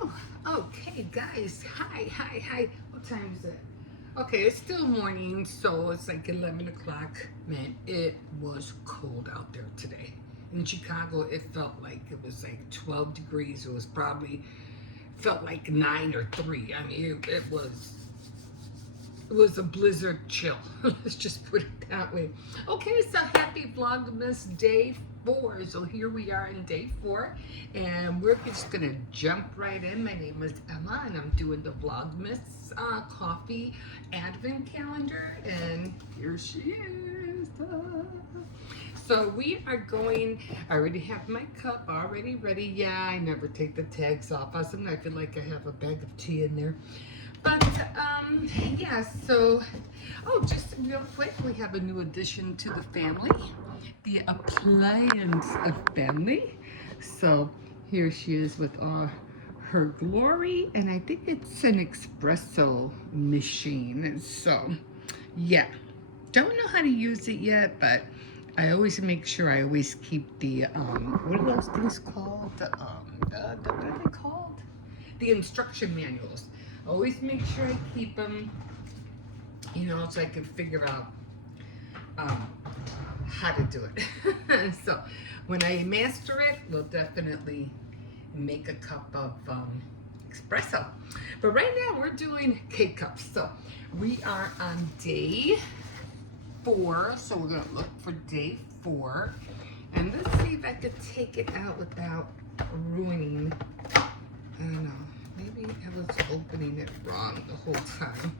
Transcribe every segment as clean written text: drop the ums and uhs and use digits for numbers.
Oh, okay, guys. Hi. What time is it? Okay, it's still morning, so it's like 11 o'clock. Man, it was cold out there today. In Chicago, it felt like it was like 12 degrees. It was probably, felt like 9 or 3. I mean, it was a blizzard chill. Let's just put it that way. Okay, so happy Vlogmas Day 4. So here we are in Day 4, and we're just gonna jump right in. My name is Emma, and I'm doing the Vlogmas coffee advent calendar, and here she is. So we are going, I already have my cup already ready. Yeah, I never take the tags off. I feel like I have a bag of tea in there. But, yeah, so, just real quick, we have a new addition to the family, the appliance family. So here she is with all her glory, and I think it's an espresso machine. So, yeah, don't know how to use it yet, but I always make sure I always keep the, what are those things called? What are they called? The instruction manuals. Always make sure I keep them, so I can figure out how to do it. So when I master it, we'll definitely make a cup of espresso. But right now we're doing K-cups. So we are on day 4. So we're gonna look for day 4. And let's see if I could take it out without ruining, I don't know. Maybe I was opening it wrong the whole time.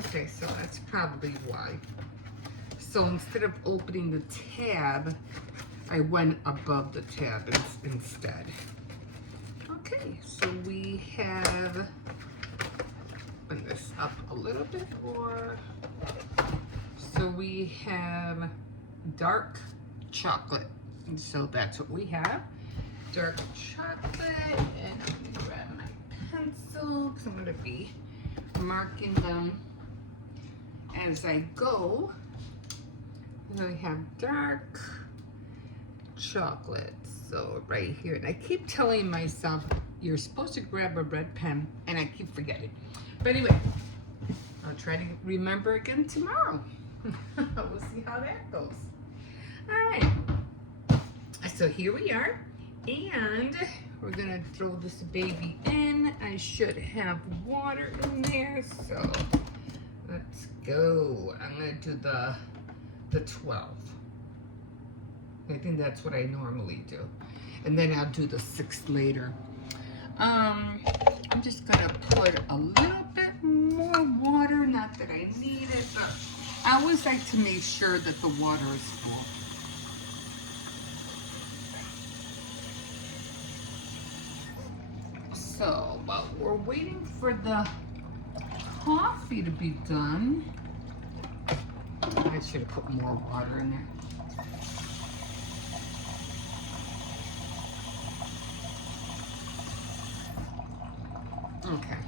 Okay, so that's probably why. So instead of opening the tab, I went above the tab instead. Okay, so we have, open this up a little bit more. So we have dark chocolate. And so that's what we have. Dark chocolate, and I'm gonna grab my pencil because I'm going to be marking them as I go. And I have dark chocolate, so right here. And I keep telling myself you're supposed to grab a red pen, and I keep forgetting. But anyway, I'll try to remember again tomorrow. We'll see how that goes. All right, so here we are. And we're gonna throw this baby in. I should have water in there, so let's go. I'm gonna do the 12. I think that's what I normally do. And then I'll do the 6 later. I'm just gonna put a little bit more water, not that I need it, but I always like to make sure that the water is full. So, while we're waiting for the coffee to be done, I should have put more water in there. Okay.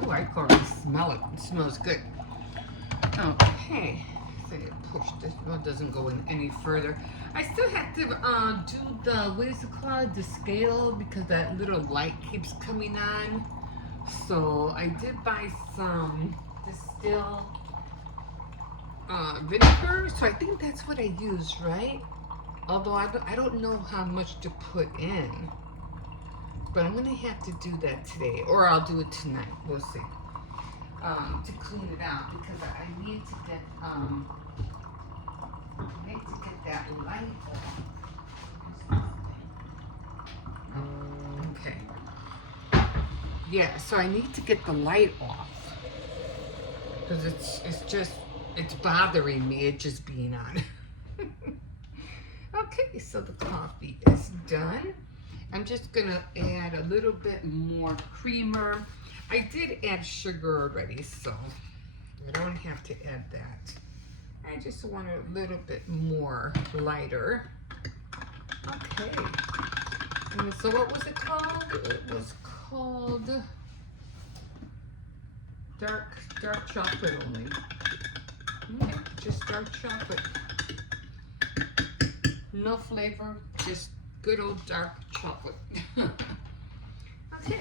Oh, I can already smell it. It smells good. Okay. So push this. Well, it doesn't go in any further. I still have to do the, what is it called? The scale, because that little light keeps coming on. So I did buy some distilled vinegar. So I think that's what I use, right? Although I don't know how much to put in. But I'm going to have to do that today. Or I'll do it tonight. We'll see. To clean it out, because I need to get that light off. Okay. Yeah, so I need to get the light off because it's bothering me, it just being on. Okay, so the coffee is done. I'm just gonna add a little bit more creamer. I did add sugar already, so I don't have to add that. I just want it a little bit more lighter. Okay. And so what was it called? It was called dark chocolate only. Okay, just dark chocolate. No flavor, just good old dark chocolate. Okay,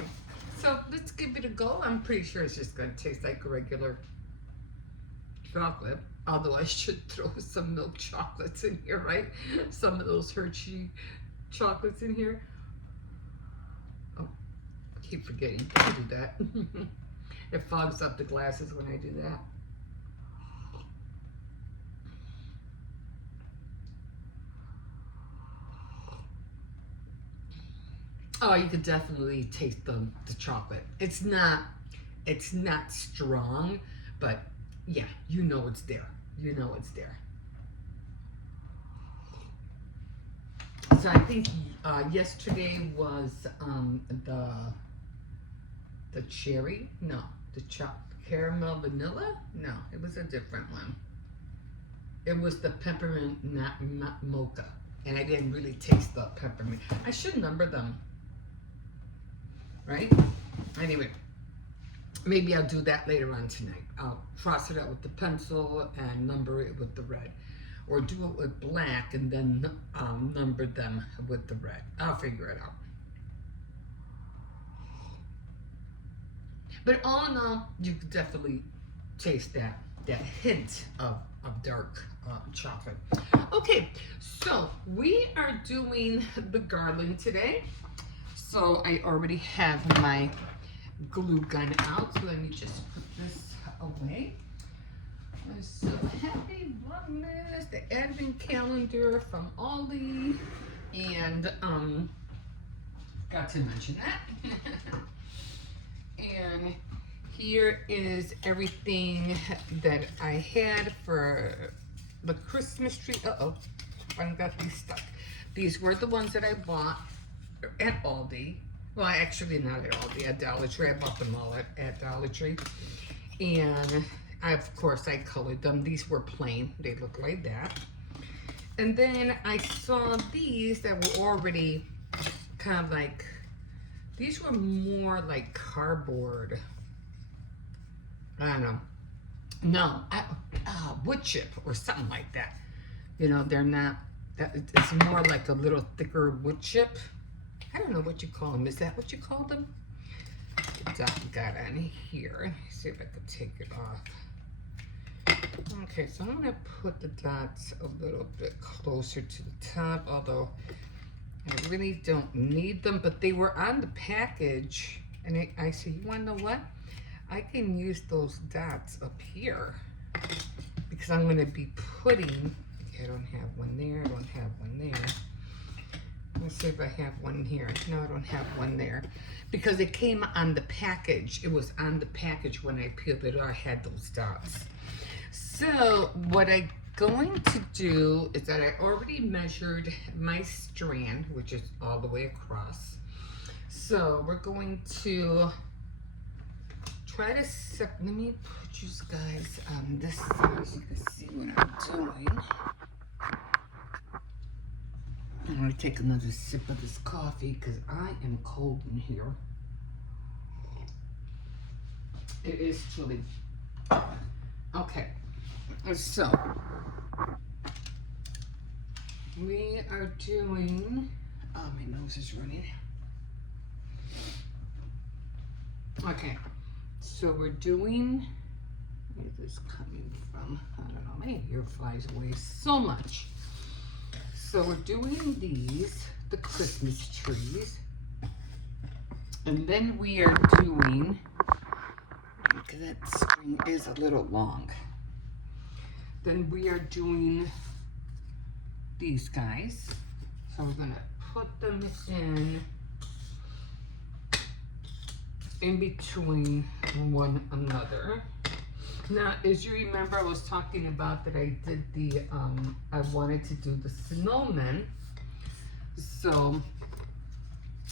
so let's give it a go. I'm pretty sure it's just gonna taste like a regular chocolate. Although I should throw some milk chocolates in here, right? Some of those Hershey chocolates in here. Oh, I keep forgetting to do that. It fogs up the glasses when I do that. Oh, you could definitely taste the chocolate. It's not strong, but yeah, you know it's there. You know it's there. So I think yesterday was the cherry. No, the caramel vanilla. No, it was a different one. It was the peppermint mocha, and I didn't really taste the peppermint. I should number them. Right? Anyway, maybe I'll do that later on tonight. I'll cross it out with the pencil and number it with the red. Or do it with black and then number them with the red. I'll figure it out. But all in all, you can definitely taste that hint of dark chocolate. Okay, so we are doing the Garland today. So I already have my glue gun out, so let me just put this away. So happy Vlogmas, the advent calendar from Aldi, and got to mention that. And here is everything that I had for the Christmas tree. I got these stuck. These were the ones that I bought at Aldi. Well, actually not at Aldi, at Dollar Tree. I bought them all at Dollar Tree. And of course I colored them. These were plain. They look like that. And then I saw these that were already kind of like, these were more like cardboard. I don't know. No, wood chip or something like that. You know, they're not, it's more like a little thicker wood chip. I don't know what you call them. Is that what you call them? Got on here. Let me see if I could take it off. Okay, so I'm gonna put the dots a little bit closer to the top, although I really don't need them, but they were on the package. And I said, you wanna know what? I can use those dots up here because I'm gonna be putting, I don't have one there, I don't have one there. Let's see if I have one here. No, I don't have one there. Because it came on the package. It was on the package when I peeled it. I had those dots. So what I'm going to do is that I already measured my strand, which is all the way across. So we're going to try to let me put you guys on this side so you can see what I'm doing. I'm going to take another sip of this coffee because I am cold in here. It is chilly. Okay, so we are doing, oh, my nose is running. Okay, so we're doing, where is this coming from? I don't know, my hair flies away so much. So we're doing these, the Christmas trees, and then we are doing, because that string is a little long, then we are doing these guys. So we're gonna put them in between one another. Now, as you remember, I was talking about that I did the, I wanted to do the snowmen. So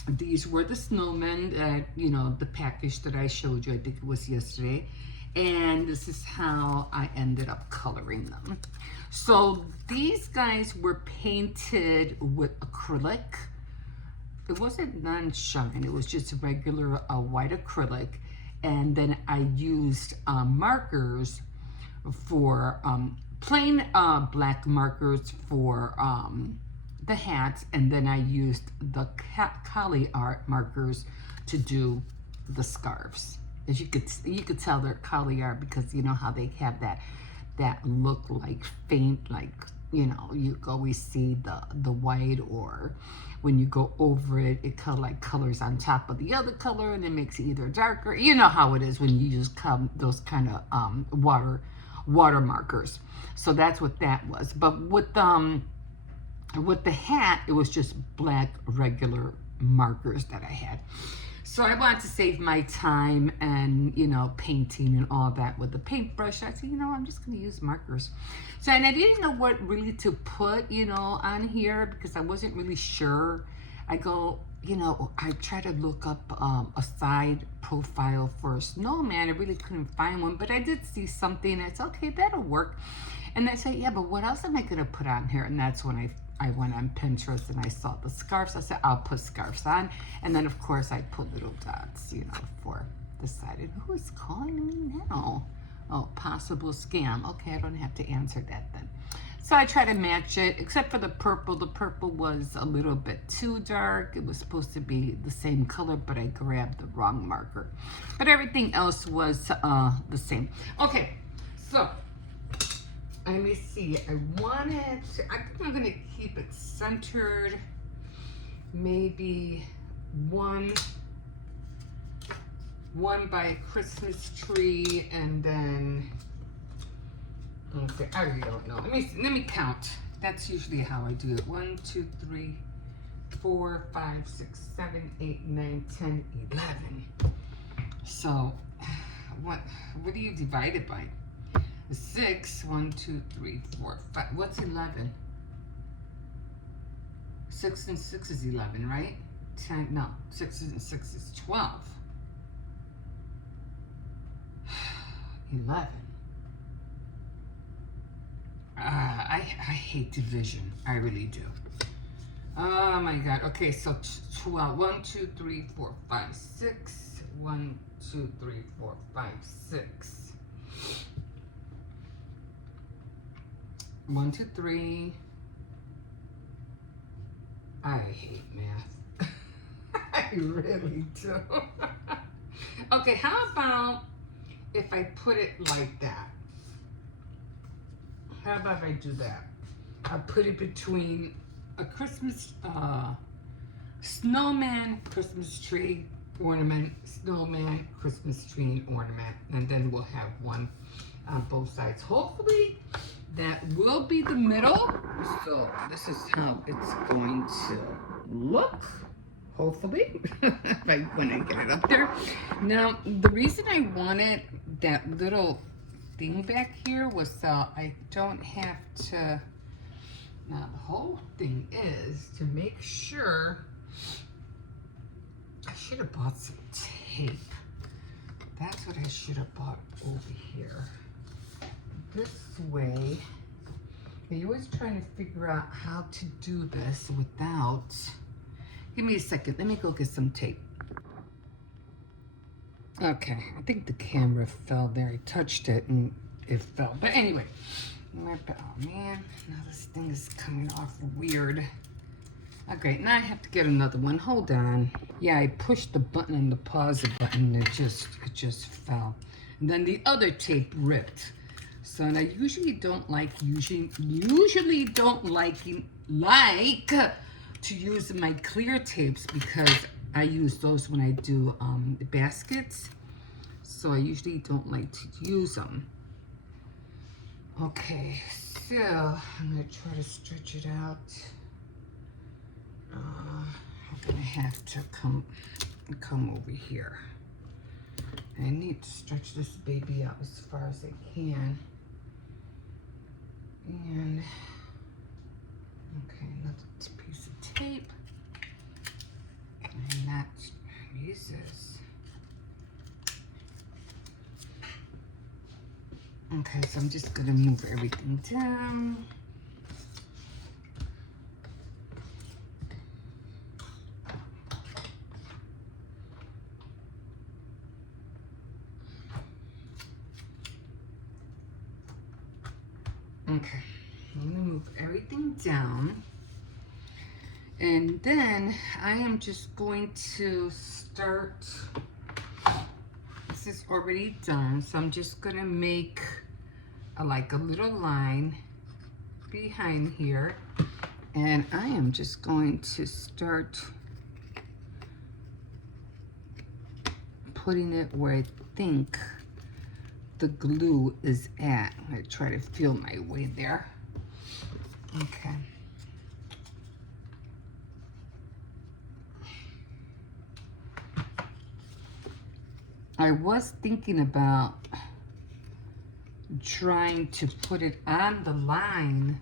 these were the snowmen that, you know, the package that I showed you, I think it was yesterday. And this is how I ended up coloring them. So these guys were painted with acrylic. It wasn't non-shine, it was just regular white acrylic. And then I used markers for plain black markers for the hats, and then I used the collie art markers to do the scarves. As you could tell they're collie art because you know how they have that look like faint, like, you know, you always see the white, or when you go over it, it colors on top of the other color, and it makes it either darker. You know how it is when you use those kind of water markers. So that's what that was. But with the hat, it was just black regular markers that I had. So I wanted to save my time and, you know, painting and all that with the paintbrush. I said, you know, I'm just going to use markers. So, and I didn't know what really to put, you know, on here because I wasn't really sure. I go, you know, I tried to look up a side profile for a snowman. I really couldn't find one, but I did see something. I said, okay, that'll work. And I said, yeah, but what else am I going to put on here? And that's when I went on Pinterest and I saw the scarves. I said, I'll put scarves on. And then, of course, I put little dots, you know, for the side. And who is calling me now? Oh, possible scam. Okay, I don't have to answer that then. So I try to match it, except for the purple. The purple was a little bit too dark. It was supposed to be the same color, but I grabbed the wrong marker. But everything else was the same. Okay, so let me see. I think I'm going to keep it centered. Maybe one by a Christmas tree, and then, okay, I really don't know. Let me count. That's usually how I do it. 1, 2, 3, 4, 5, 6, 7, 8, 9, 10, 11. So, what do you divide it by? 6, 1, 2, 3, 4, 5. What's 11? 6 and 6 is 11, right? 10, no, 6 and 6 is 12. 11. I hate division. I really do. Oh my God. Okay, so 12. 1, 2, 3, 4, 5, 6. 1, 2, 3, 4, 5, 6. 1, 2, 3. I hate math. I really do. Okay, how about if I put it like that? How about if I do that? I'll put it between a Christmas snowman, Christmas tree ornament, snowman, Christmas tree ornament, and then we'll have one on both sides. Hopefully that will be the middle. So this is how it's going to look. Hopefully, when I get it up there. Now, the reason I wanted that little thing back here was so I don't have to, now the whole thing is to make sure, I should have bought some tape. That's what I should have bought over here. This way, you're always trying to figure out how to do this without, give me a second, let me go get some tape. Okay, I think the camera fell there. I touched it and it fell. But anyway, oh man, now this thing is coming off weird. Okay, now I have to get another one. Hold on. Yeah, I pushed the button on the pause button and it just fell. And then the other tape ripped. So, and I usually don't like to use my clear tapes because I use those when I do baskets. So I usually don't like to use them. Okay, so I'm gonna try to stretch it out. I'm gonna have to come over here. I need to stretch this baby out as far as I can. And, okay, another piece of tape. And that uses. Okay, so I'm just gonna move everything down. Okay, I'm gonna move everything down. And then I am just going to start, this is already done, so I'm just gonna make like a little line behind here. And I am just going to start putting it where I think the glue is at. I'm gonna try to feel my way there. Okay. I was thinking about trying to put it on the line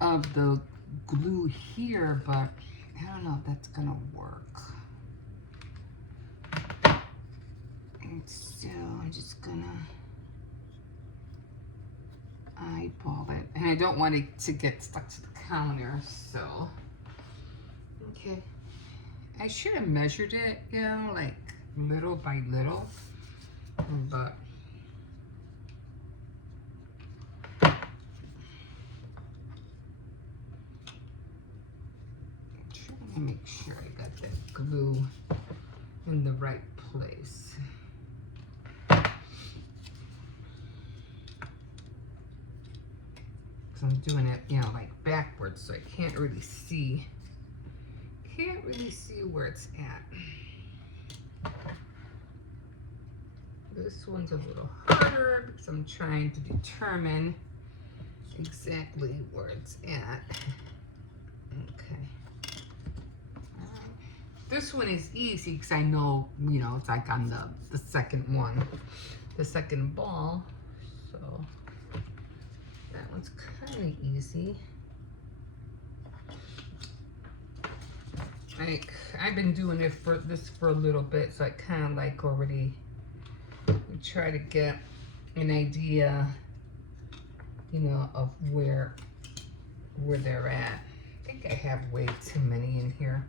of the glue here, but I don't know if that's gonna work. And so I'm just gonna eyeball it. And I don't want it to get stuck to the counter, so. Okay. I should have measured it, you know, like little by little, but I'm trying to make sure I got that glue in the right place. So I'm doing it, you know, like backwards, so I can't really see where it's at. This one's a little harder because I'm trying to determine exactly where it's at. Okay. This one is easy because I know, you know, it's like on the second one, the second ball. So that one's kind of easy. Like, I've been doing it for a little bit, so I kind of like already try to get an idea, you know, of where they're at. I think I have way too many in here.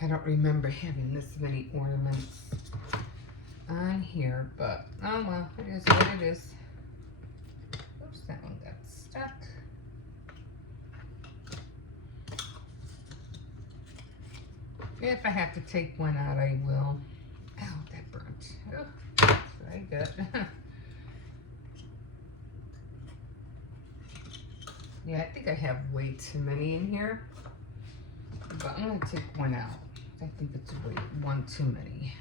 I don't remember having this many ornaments on here, but oh well, it is what it is. Oops, that one got stuck. If I have to take one out, I will. Ow, that burnt. Oh, that's very good. Yeah, I think I have way too many in here, but I'm gonna take one out. I think it's one too many.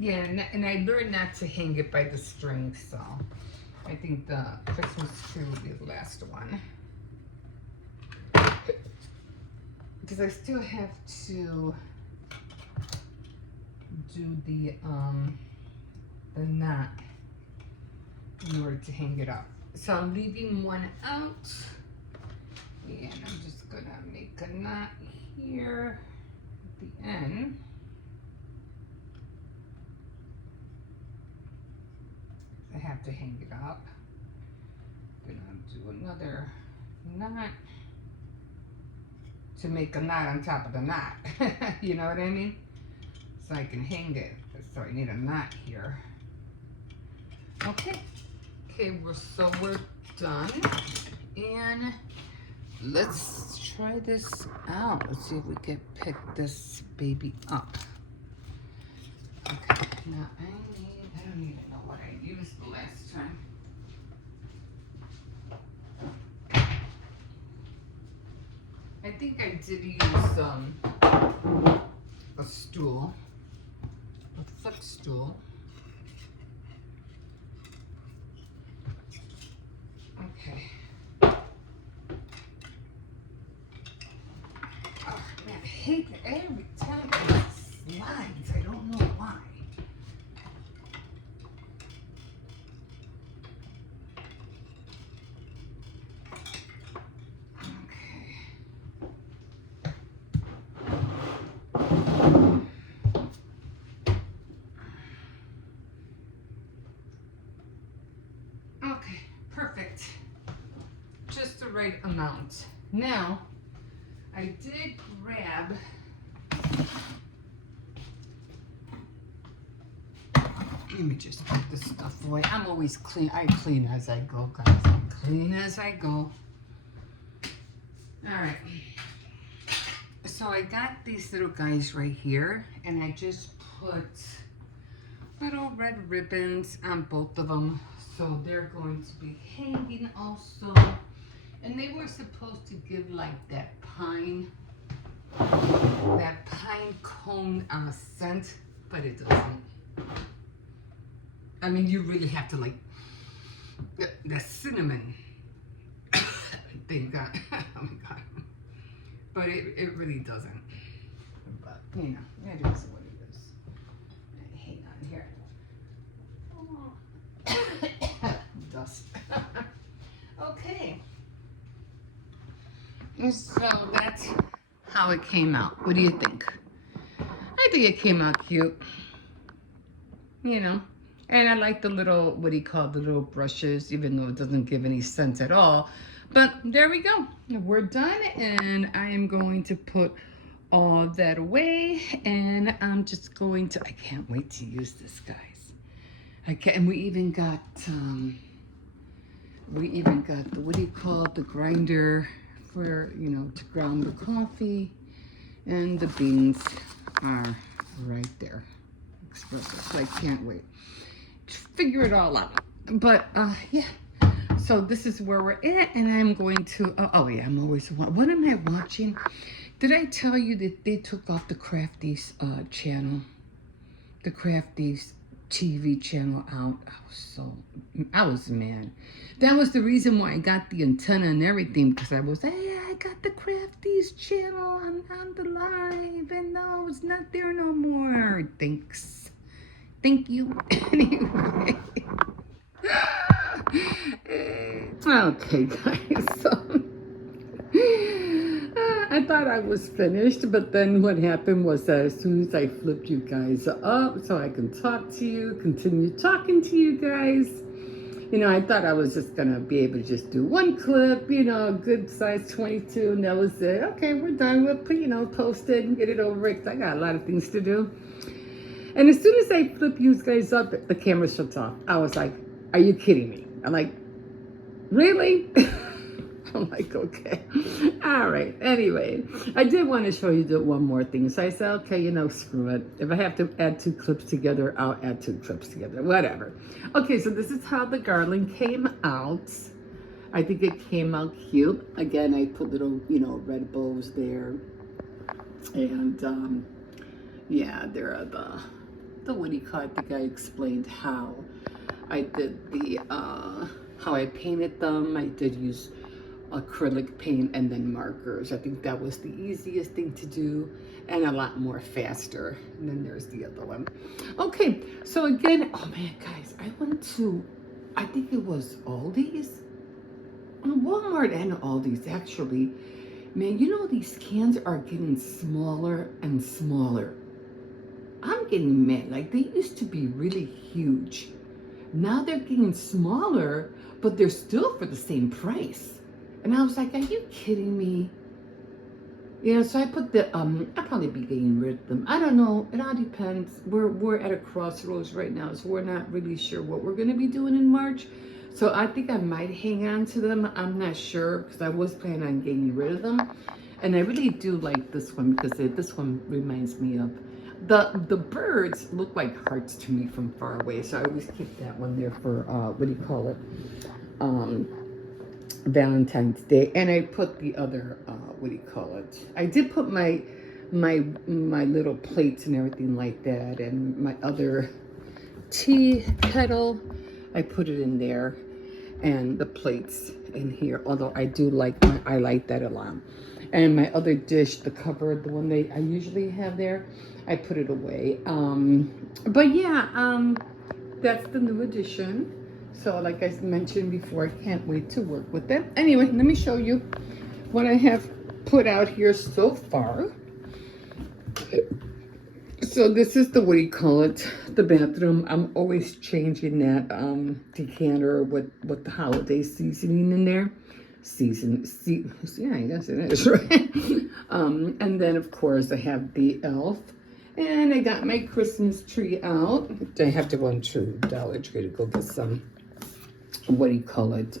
Yeah, and I learned not to hang it by the string, so I think the Christmas tree will be the last one. Because I still have to do the knot in order to hang it up. So I'm leaving one out, and I'm just gonna make a knot here at the end. I have to hang it up. Then I'll do another knot to make a knot on top of the knot. You know what I mean? So I can hang it. So I need a knot here. Okay. Okay, we're done. And let's try this out. Let's see if we can pick this baby up. Okay, now I don't even know what I used the last time. I think I did use a stool, a footstool. Okay. Oh, man, I hate it every time it slides. I don't know why. Okay, perfect. Just the right amount. Now, I did grab Let me just put this stuff away. I'm always clean. I clean as I go, guys. I clean as I go. All right. So I got these little guys right here, and I just put little red ribbons on both of them. So they're going to be hanging also. And they were supposed to give like that pine cone scent, but it doesn't. I mean, you really have to like the cinnamon thing. God, oh my God. But it really doesn't. But, you know, it is what it is. Hang on here. Dust. Okay. So that's how it came out. What do you think? I think it came out cute. You know. And I like the little, what do you call it, the little brushes, even though it doesn't give any scent at all. But there we go. We're done, and I am going to put all that away, and I'm just going to, I can't wait to use this, guys. And we even got the, what do you call it, the grinder for, you know, to ground the coffee, and the beans are right there. Espresso, so I can't wait. Figure it all out. But yeah, so this is where we're at, and I'm going to oh yeah, I'm always, what am I watching? Did I tell you that they took off the Crafties channel, the Crafties TV channel out? I was mad. That was the reason why I got the antenna and everything, because I was, hey, I got the Crafties channel on the live, and no, it's not there no more. Thanks. Thank you. Anyway. Okay, guys. So, I thought I was finished, but then what happened was that as soon as I flipped you guys up so I can talk to you, continue talking to you guys, you know, I thought I was just going to be able to just do one clip, you know, good size 22, and that was it. Okay, we're done. We'll, you know, post it and get it over it, 'cause I got a lot of things to do. And as soon as I flip you guys up, the camera shuts off. I was like, are you kidding me? I'm like, really? I'm like, okay. All right. Anyway, I did want to show you one more thing. So I said, okay, you know, screw it. If I have to add 2 clips together, I'll add 2 clips together. Whatever. Okay, so this is how the garland came out. I think it came out cute. Again, I put little, you know, red bows there. And, yeah, there are the what do you call it? I think I explained how I did the, how I painted them. I did use acrylic paint and then markers. I think that was the easiest thing to do and a lot more faster. And then there's the other one. Okay, so again, oh man, guys, I went to, I think it was Aldi's, Walmart and Aldi's actually. Man, you know, these cans are getting smaller and smaller. I'm getting mad. Like, they used to be really huge. Now they're getting smaller, but they're still for the same price. And I was like, are you kidding me? Yeah, so I put the, I'll probably be getting rid of them. I don't know. It all depends. We're at a crossroads right now, so we're not really sure what we're going to be doing in March. So I think I might hang on to them. I'm not sure, because I was planning on getting rid of them. And I really do like this one, because this one reminds me of, the birds look like hearts to me from far away. So I always keep that one there for, what do you call it? Valentine's Day. And I put the other, what do you call it? I did put my little plates and everything like that. And my other tea kettle, I put it in there. And the plates in here, although I do like, I like that a lot. And my other dish, the cover, the one I usually have there, I put it away. But yeah, that's the new edition. So like I mentioned before, I can't wait to work with them. Anyway, let me show you what I have put out here so far. So this is the, what do you call it, the bathroom. I'm always changing that decanter with the holiday seasoning in there. Yeah, I guess it is, right? And then of course I have the elf, And I got my Christmas tree out. I have to run to Dollar Tree to go get some, what do you call it,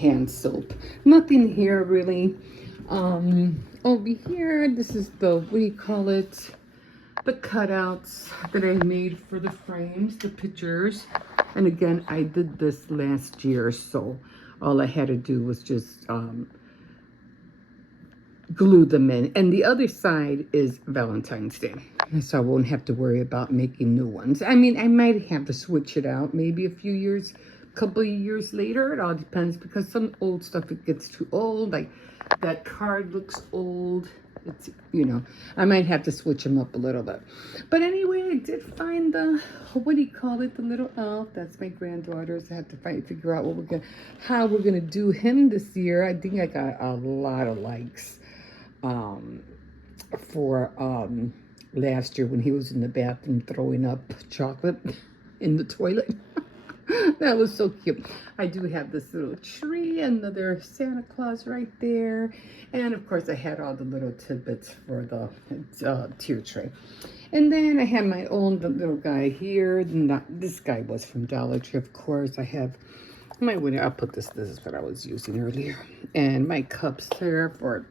hand soap. Nothing here really. Over here, this is the, what do you call it, the cutouts that I made for the frames, the pictures. And again, I did this last year, so all I had to do was just glue them in. And the other side is Valentine's Day, so I won't have to worry about making new ones. I mean, I might have to switch it out maybe a few years, couple of years later. It all depends, because some old stuff, it gets too old. Like that card looks old. It's, you know, I might have to switch them up a little bit. But anyway, I did find the, what do you call it, the little elf. That's my granddaughter's. I have to figure out what how we're gonna do him this year. I think I got a lot of likes for last year when he was in the bathroom throwing up chocolate in the toilet. That was so cute. I do have this little tree, another Santa Claus right there. And of course I had all the little tidbits for the tier tray. And then I have my own little guy here. This guy was from Dollar Tree, of course. I have my winner. I'll put this is what I was using earlier. And my cups there for,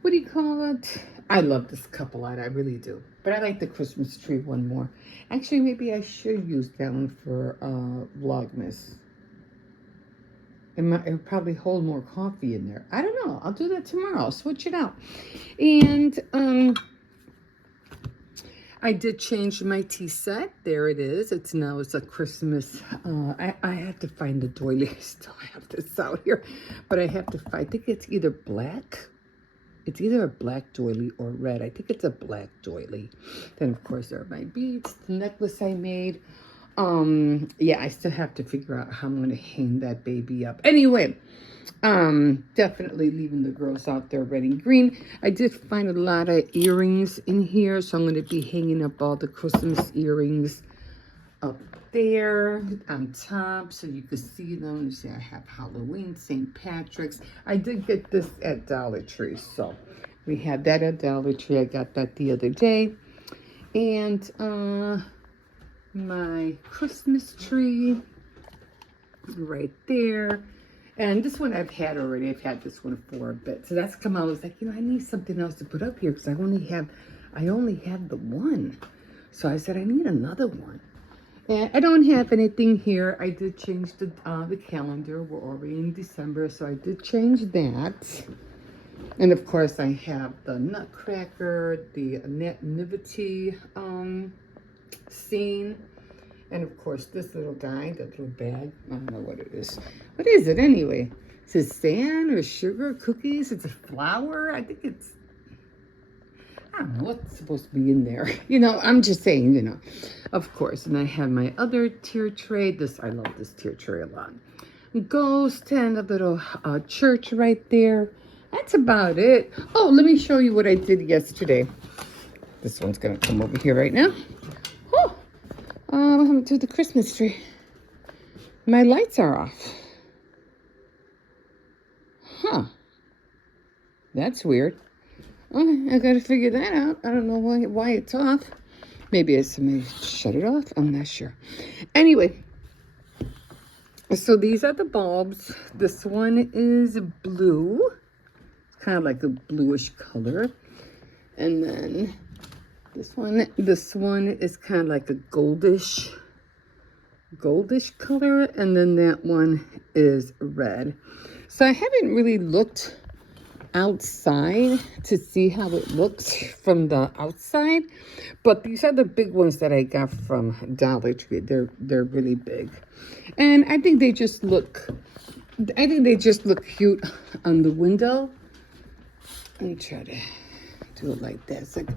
what do you call it? I love this cup a lot, I really do. But I like the Christmas tree one more. Actually, maybe I should use that one for Vlogmas. It'll probably hold more coffee in there. I don't know. I'll do that tomorrow. I'll switch it out. And I did change my tea set. There it is. It's a Christmas. I have to find the doily. I still have this out here. But I have to find, I think it's either black. It's either a black doily or red. I think it's a black doily. Then, of course, there are my beads, the necklace I made. Yeah, I still have to figure out how I'm going to hang that baby up. Anyway, definitely leaving the girls out there red and green. I did find a lot of earrings in here, so I'm going to be hanging up all the Christmas earrings up there on top so you can see them. You see I have Halloween, St. Patrick's. I did get this at Dollar Tree, so we had that at Dollar Tree. I got that the other day. And my Christmas tree right there. And this one I've had already. I've had this one for a bit. So that's come out. I was like, you know, I need something else to put up here because I only have the one. So I said I need another one. And I don't have anything here. I did change the calendar. We're already in December, so I did change that. And of course, I have the Nutcracker, the nativity scene, and of course, this little guy, that little bag. I don't know what it is. What is it anyway? Is it sand or sugar, cookies? It's a flower. I think it's, I don't know what's supposed to be in there. You know, I'm just saying, you know, of course. And I have my other tier tray. I love this tier tray a lot. Ghost and a little church right there. That's about it. Oh, let me show you what I did yesterday. This one's going to come over here right now. Oh, what happened to the Christmas tree? My lights are off. Huh. That's weird. Okay, I gotta figure that out. I don't know why it's off. Maybe somebody shut it off. I'm not sure. Anyway, so these are the bulbs. This one is blue. It's kind of like a bluish color. And then this one is kind of like a goldish color. And then that one is red. So I haven't really looked outside to see how it looks from the outside, but these are the big ones that I got from Dollar Tree. They're really big, and I think they just look cute on the window. Let me try to do it like that. It's like,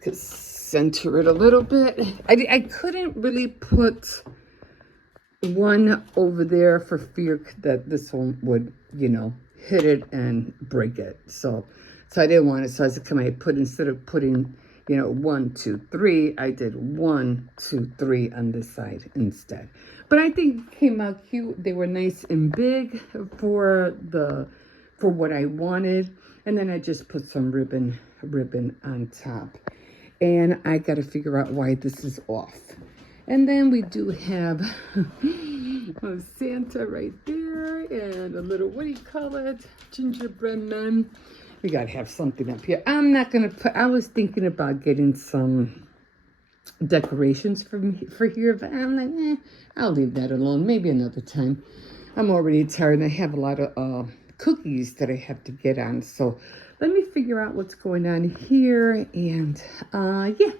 could center it a little bit. I couldn't really put one over there for fear that this one would, you know, hit it and break it. So I didn't want it. So I said, come on, instead of putting, you know, 1, 2, 3, I did 1, 2, 3 on this side instead. But I think it came out cute. They were nice and big for what I wanted. And then I just put some ribbon on top. And I got to figure out why this is off. And then we do have Santa right there, and a little, what do you call it, gingerbread man. We got to have something up here. I'm not going to put, I was thinking about getting some decorations for here, but I'm like, I'll leave that alone. Maybe another time. I'm already tired, and I have a lot of cookies that I have to get on. So let me figure out what's going on here, and yeah.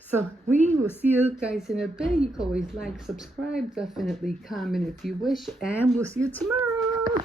So we will see you guys in a bit. You can always like, subscribe, definitely comment if you wish, and we'll see you tomorrow.